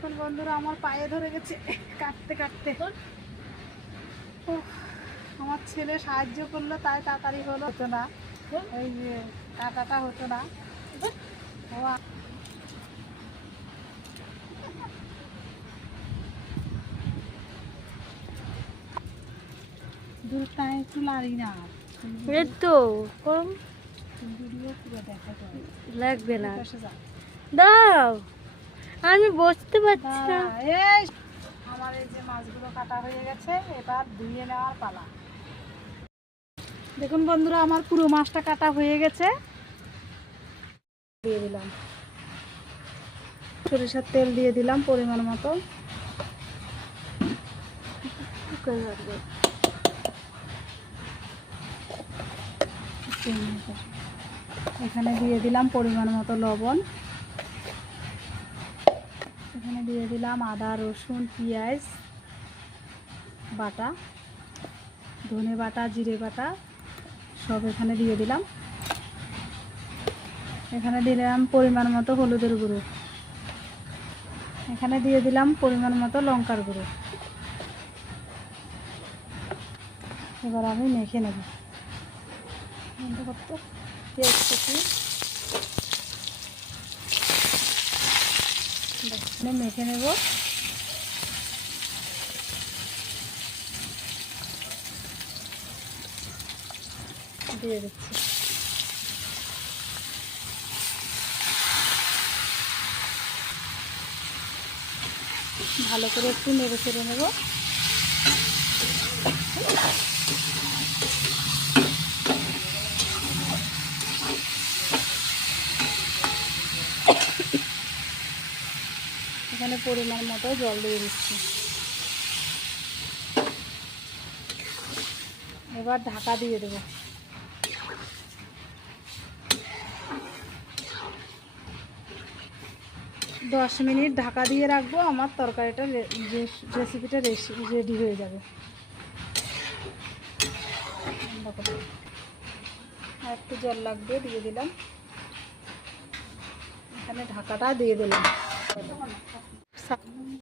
এখন বন্ধুরা আমার পায়ে ধরে গেছে কাটতে কাটতে। আমার ছেলে সাহায্য করলো তাই তাড়াতাড়ি হতো না, ওই যে কাটাটা হতো না। দূরটা একটু লাড়ি না, এই তো কম ভিডিও পুরো দেখা যায়, লাগবে না। যা দাও, আমি বসতে পারছি না। এই আমার এই যে মাছগুলো কাটা হয়ে গেছে, এবার ধুয়ে নেওয়ার পালা। দেখুন বন্ধুরা আমার পুরো মাছটা কাটা হয়ে গেছে। দিয়ে দিলাম সরিষার তেল, দিয়ে দিলাম পরিমাণ মতো। এখানে দিয়ে দিলাম পরিমাণ মতো লবণ। এখানে দিয়ে দিলাম আদা রসুন পেঁয়াজ বাটা, ধনে বাটা জিরে বাটা সব এখানে দিয়ে দিলাম। এখানে দিলাম পরিমাণ মতো হলুদের গুঁড়ো। এখানে দিয়ে দিলাম পরিমাণ মতো লঙ্কার গুঁড়ো। এবার আমি মেখে নেব। পেঁয়াজ কুচি মেখে নেব। দিয়ে দিচ্ছি। ভালো করে একটু নেড়ে চেড়ে নেব। এখানে পরিমাণ মতো জল দিয়ে দিচ্ছি। এবার ঢাকা দিয়ে দেব। দশ মিনিট ঢাকা দিয়ে রাখবো, আমার তরকারিটা রেসিপিটা রেডি হয়ে যাবে। আর একটু জল লাগবে, দিয়ে দিলাম। এখানে ঢাকাটা দিয়ে দিলাম।